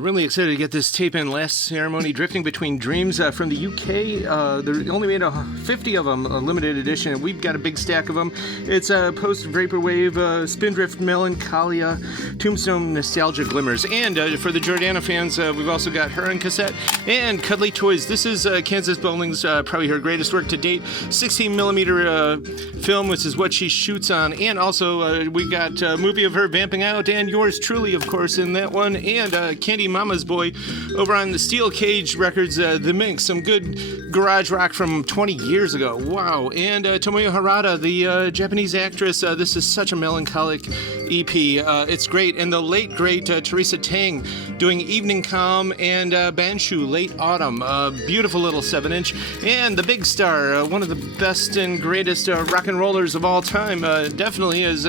Really excited to get this tape in. Last Ceremony, Drifting Between Dreams from the UK. They only made 50 of them, a limited edition. We've got a big stack of them. It's post-vaporwave, spindrift, melancholia, tombstone, nostalgia glimmers. And for the Jordana fans, we've also got her on cassette and Cuddly Toys. This is Kansas Bowling's probably her greatest work to date. 16 millimeter film, which is what she shoots on. And also we got a movie of her vamping out, and yours truly, of course, in that one. And Candy Mama's Boy over on the Steel Cage Records, The Minx, some good garage rock from 20 years ago. Wow. And Tomoyo Harada, the Japanese actress, this is such a melancholic EP. It's great. And the late, great Teresa Tang doing Evening Calm and Banshu, Late Autumn. Beautiful little 7-inch. And the big star, one of the best and greatest rock and rollers of all time, definitely is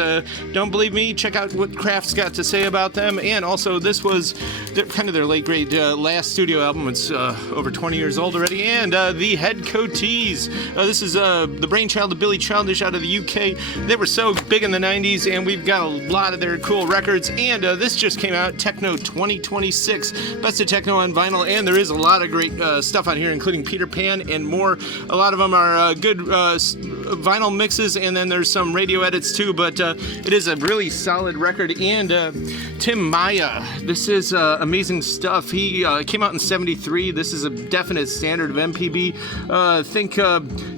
Don't Believe Me. Check out what Kraft's got to say about them. And also, this was kind of their late, great last studio album. It's over 20 years old already. And the Head Coatees. This is the brainchild of Billy Childish out of the UK. They were so big in the 90s, and we've got a lot of their cool records. And this just came out, Techno 2026. Best of Techno on vinyl. And there is a lot of great stuff on here, including Peter Pan and more. A lot of them are good vinyl mixes, and then there's some radio edits too. But it is a really solid record. And Tim Maya, this is amazing stuff. He came out in 73. This is a definite standard of MPB. Think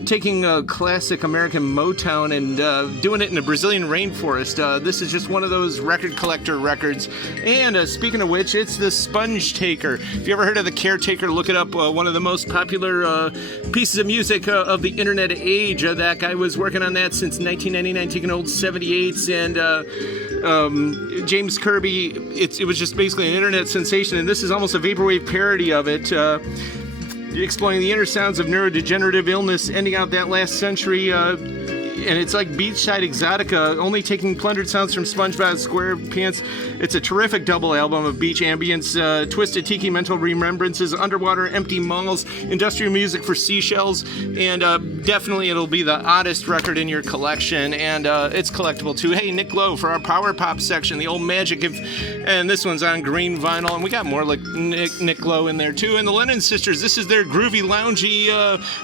taking a classic American Motown and doing it in a Brazilian rainforest. This is just one of those record collector records. And speaking of which, it's the Sponge Taker. If you ever heard of the Caretaker, look it up. One of the most popular pieces of music of the internet age. That guy was working on that since 1999, taking old 78s and James Kirby. It was just basically an internet sensation, and this is almost a vaporwave parody of it. Exploring the inner sounds of neurodegenerative illness ending out that last century, and it's like beachside exotica, only taking plundered sounds from SpongeBob SquarePants. It's a terrific double album of beach ambience, twisted tiki, mental remembrances, underwater empty malls, industrial music for seashells, and definitely it'll be the oddest record in your collection, and it's collectible too. Hey, Nick Lowe for our Power Pop section, the old magic, and this one's on green vinyl, and we got more like Nick Lowe in there too. And the Lennon Sisters, this is their groovy, loungy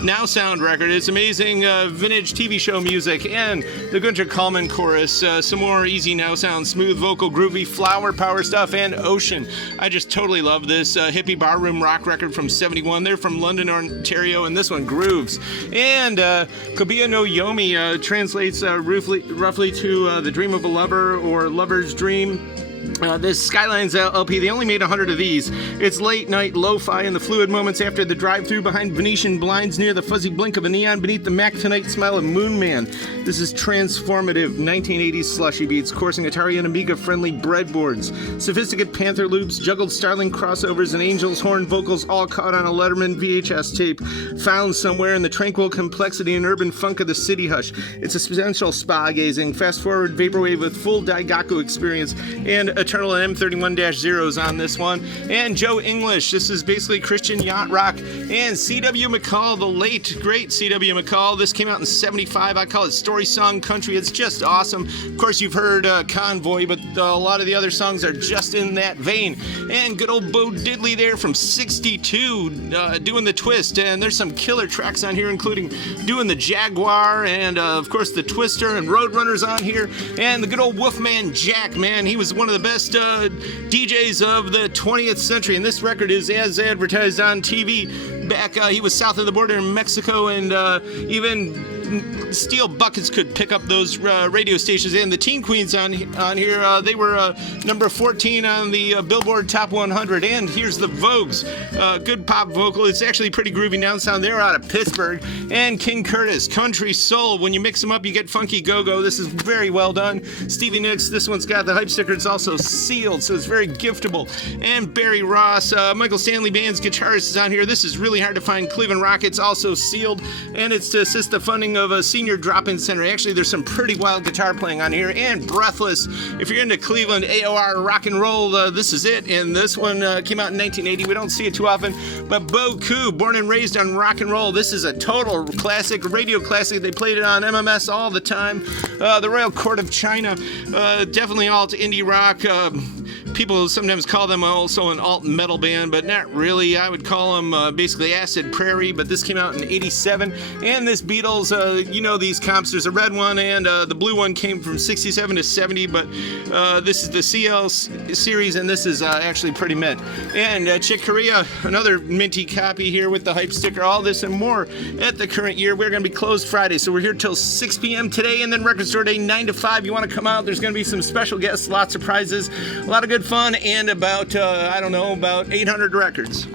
Now Sound record. It's amazing vintage TV show music. And the Gunter Kallman chorus, some more easy Now Sound, smooth vocal, groovy flower power stuff, and Ocean. I just totally love this hippie barroom rock record from 71. They're from London, Ontario, and this one grooves. And Kobiya no Yomi translates roughly to The Dream of a Lover or Lover's Dream. This Skylines LP, they only made 100 of these. It's late night lo-fi in the fluid moments after the drive-through, behind Venetian blinds near the fuzzy blink of a neon, beneath the Mac-Tonite smile of Moon Man. This is transformative 1980s slushy beats, coursing Atari and Amiga-friendly breadboards. Sophisticated Panther loops, juggled Starling crossovers, and Angel's horn vocals all caught on a Letterman VHS tape, found somewhere in the tranquil complexity and urban funk of the city hush. It's essential spa-gazing, fast-forward vaporwave with full Daigaku experience, and Eternal M31-0s on this one. And Joe English, this is basically Christian yacht rock. And C.W. McCall, the late, great C.W. McCall. This came out in 75. I call it Story Song Country. It's just awesome. Of course, you've heard Convoy, but a lot of the other songs are just in that vein. And good old Bo Diddley there from 62, doing the twist. And there's some killer tracks on here, including doing the Jaguar, and of course the Twister, and Roadrunner's on here. And the good old Wolfman Jack, man, he was one of the best DJs of the 20th century, and this record is as advertised on TV. Back, he was south of the border in Mexico, and even steel buckets could pick up those radio stations. And the Teen Queens on here, they were number 14 on the Billboard Top 100. And here's the Vogues, good pop vocal. It's actually pretty groovy now sound. They're out of Pittsburgh. And King Curtis, country soul. When you mix them up, you get funky go-go. This is very well done. Stevie Nicks, this one's got the hype sticker. It's also sealed, so it's very giftable. And Barry Ross, Michael Stanley Band's guitarist, is on here. This is really hard to find. Cleveland Rockets, also sealed, and it's to assist the funding of a senior drop-in center. Actually, there's some pretty wild guitar playing on here. And Breathless, if you're into Cleveland AOR rock and roll, this is it. And this one came out in 1980. We don't see it too often, but Bo Koo, born and raised on rock and roll. This is a total classic, radio classic. They played it on MMS all the time. The Royal Court of China, definitely all to indie rock. People sometimes call them also an alt metal band, but not really. I would call them basically Acid Prairie, but this came out in '87. And this Beatles, you know these comps, there's a red one and the blue one came from 67 to 70, but this is the CL series, and this is actually pretty mint. And Chick Corea, another minty copy here with the hype sticker, all this and more at the current year. We're going to be closed Friday, so we're here till 6 p.m. today, and then Record Store Day 9 to 5. You want to come out, there's going to be some special guests, lots of prizes, a lot of good fun, and about, I don't know, about 800 records.